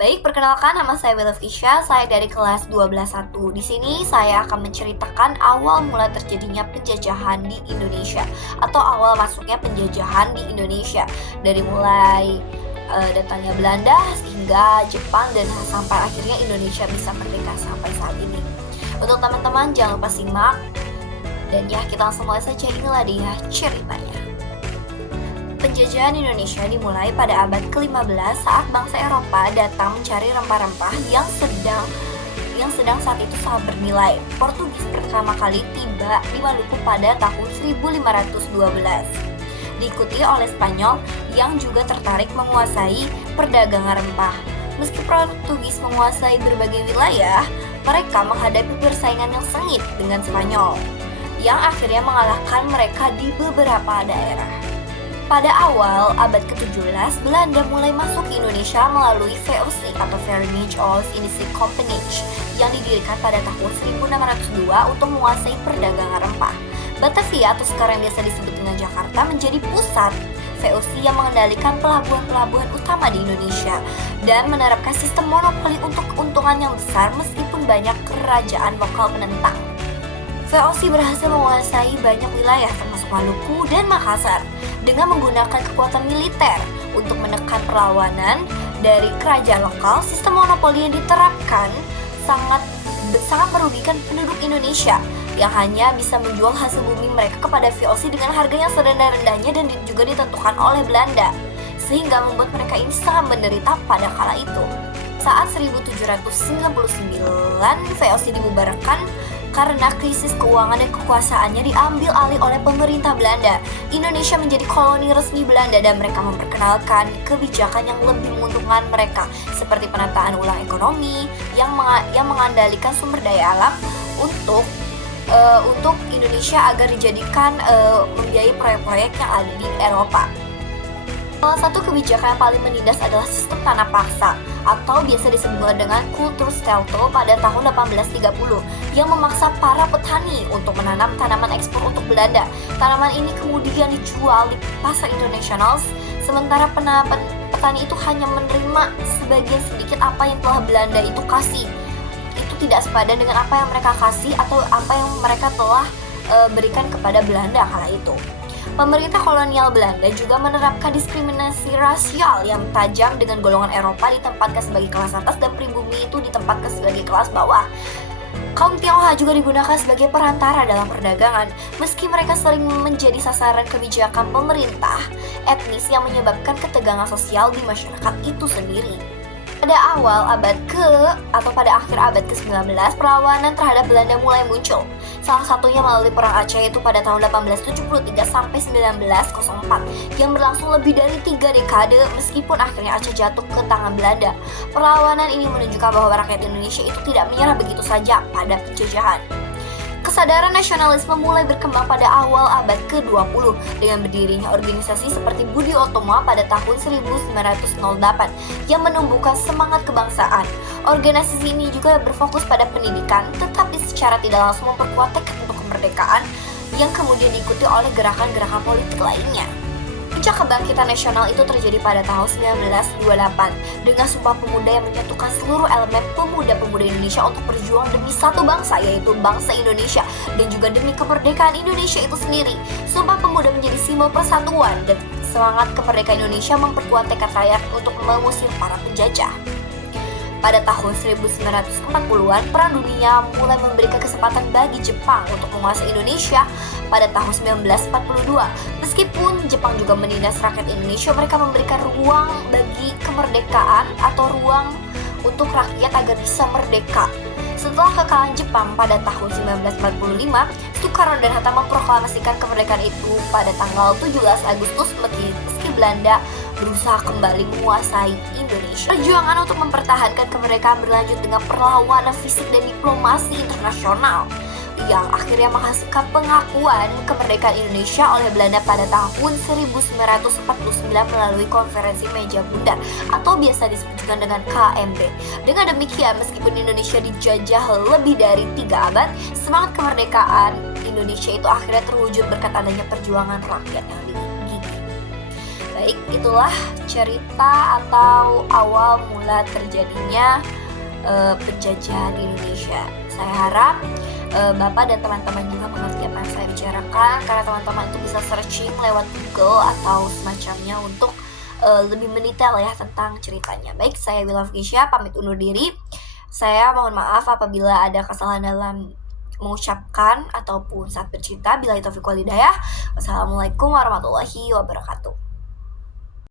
Baik, perkenalkan nama saya Bella Fisya, saya dari kelas 12.1. Di sini saya akan menceritakan awal mula terjadinya penjajahan di Indonesia atau awal masuknya penjajahan di Indonesia dari mulai datangnya Belanda hingga Jepang dan sampai akhirnya Indonesia bisa merdeka sampai saat ini. Untuk teman-teman jangan lupa simak dan ya kita langsung mulai saja, inilah dia ceritanya. Penjajahan Indonesia dimulai pada abad ke-15 saat bangsa Eropa datang mencari rempah-rempah yang sedang saat itu sangat bernilai. Portugis pertama kali tiba di Maluku pada tahun 1512. Diikuti oleh Spanyol yang juga tertarik menguasai perdagangan rempah. Meski Portugis menguasai berbagai wilayah, mereka menghadapi persaingan yang sengit dengan Spanyol, yang akhirnya mengalahkan mereka di beberapa daerah. Pada awal abad ke-17, Belanda mulai masuk ke Indonesia melalui VOC atau Verenigde Oost-Indische Compagnie yang didirikan pada tahun 1602 untuk menguasai perdagangan rempah. Batavia atau sekarang biasa disebut dengan Jakarta menjadi pusat VOC yang mengendalikan pelabuhan-pelabuhan utama di Indonesia dan menerapkan sistem monopoli untuk keuntungan yang besar meskipun banyak kerajaan lokal penentang. VOC berhasil menguasai banyak wilayah termasuk Maluku dan Makassar dengan menggunakan kekuatan militer untuk menekan perlawanan dari kerajaan lokal. Sistem monopoli yang diterapkan sangat merugikan penduduk Indonesia yang hanya bisa menjual hasil bumi mereka kepada VOC dengan harga yang serendah-rendahnya dan juga ditentukan oleh Belanda, sehingga membuat mereka ini sangat menderita pada kala itu. Saat 1799 VOC dibubarkan karena krisis keuangan dan kekuasaannya diambil alih oleh pemerintah Belanda. Indonesia menjadi koloni resmi Belanda dan mereka memperkenalkan kebijakan yang lebih menguntungkan mereka seperti penataan ulang ekonomi yang mengandalkan sumber daya alam untuk Indonesia agar dijadikan membiayai proyek-proyek yang ada di Eropa. Salah satu kebijakan yang paling menindas adalah sistem tanah paksa atau biasa disebut dengan Kulturstelsel pada tahun 1830 yang memaksa para petani untuk menanam tanaman ekspor untuk Belanda. Tanaman ini kemudian dijual di pasar internasional, sementara petani itu hanya menerima sebagian sedikit apa yang telah Belanda itu kasih. Itu tidak sepadan dengan apa yang mereka kasih atau apa yang mereka telah berikan kepada Belanda kala itu. Pemerintah kolonial Belanda juga menerapkan diskriminasi rasial yang tajam dengan golongan Eropa ditempatkan sebagai kelas atas dan pribumi itu ditempatkan sebagai kelas bawah. Kaum Tionghoa juga digunakan sebagai perantara dalam perdagangan. Meski mereka sering menjadi sasaran kebijakan pemerintah etnis yang menyebabkan ketegangan sosial di masyarakat itu sendiri. Pada akhir abad ke-19, perlawanan terhadap Belanda mulai muncul. Salah satunya melalui Perang Aceh yaitu pada tahun 1873 sampai 1904 yang berlangsung lebih dari 3 dekade meskipun akhirnya Aceh jatuh ke tangan Belanda. Perlawanan ini menunjukkan bahwa rakyat Indonesia itu tidak menyerah begitu saja pada penjajahan. Kesadaran nasionalisme mulai berkembang pada awal abad ke-20 dengan berdirinya organisasi seperti Budi Utomo pada tahun 1908 yang menumbuhkan semangat kebangsaan. Organisasi ini juga berfokus pada pendidikan, tetapi secara tidak langsung memperkuat tekad untuk kemerdekaan yang kemudian diikuti oleh gerakan-gerakan politik lainnya. Puncak kebangkitan nasional itu terjadi pada tahun 1928 dengan Sumpah Pemuda yang menyatukan seluruh elemen pemuda-pemuda Indonesia untuk berjuang demi satu bangsa, yaitu bangsa Indonesia, dan juga demi kemerdekaan Indonesia itu sendiri. Sumpah Pemuda menjadi simbol persatuan dan semangat kemerdekaan Indonesia memperkuat tekad rakyat untuk mengusir para penjajah. Pada tahun 1940-an, Perang Dunia mulai memberikan kesempatan bagi Jepang untuk menguasai Indonesia pada tahun 1942. Meskipun Jepang juga menindas rakyat Indonesia, mereka memberikan ruang bagi kemerdekaan atau ruang untuk rakyat agar bisa merdeka. Setelah kekalahan Jepang pada tahun 1945, Soekarno dan Hatta memproklamasikan kemerdekaan itu pada tanggal 17 Agustus meski Belanda berusaha kembali menguasai Indonesia. Perjuangan untuk mempertahankan kemerdekaan berlanjut dengan perlawanan fisik dan diplomasi internasional yang akhirnya menghasilkan pengakuan kemerdekaan Indonesia oleh Belanda pada tahun 1949 melalui Konferensi Meja Bundar atau biasa disebut dengan KMB. Dengan demikian, meskipun Indonesia dijajah lebih dari 3 abad, semangat kemerdekaan Indonesia itu akhirnya terwujud berkat adanya perjuangan rakyat yang gigih. Baik, itulah cerita atau awal mula terjadinya penjajahan di Indonesia. Saya harap Bapak dan teman-teman juga mengerti apa yang saya bicarakan, karena teman-teman itu bisa searching lewat Google atau semacamnya untuk lebih mendetail ya tentang ceritanya. Baik, saya Wilaf Gisya pamit undur diri. Saya mohon maaf apabila ada kesalahan dalam mengucapkan ataupun saat bercerita. Billahi taufiq wal hidayah. Wassalamualaikum warahmatullahi wabarakatuh.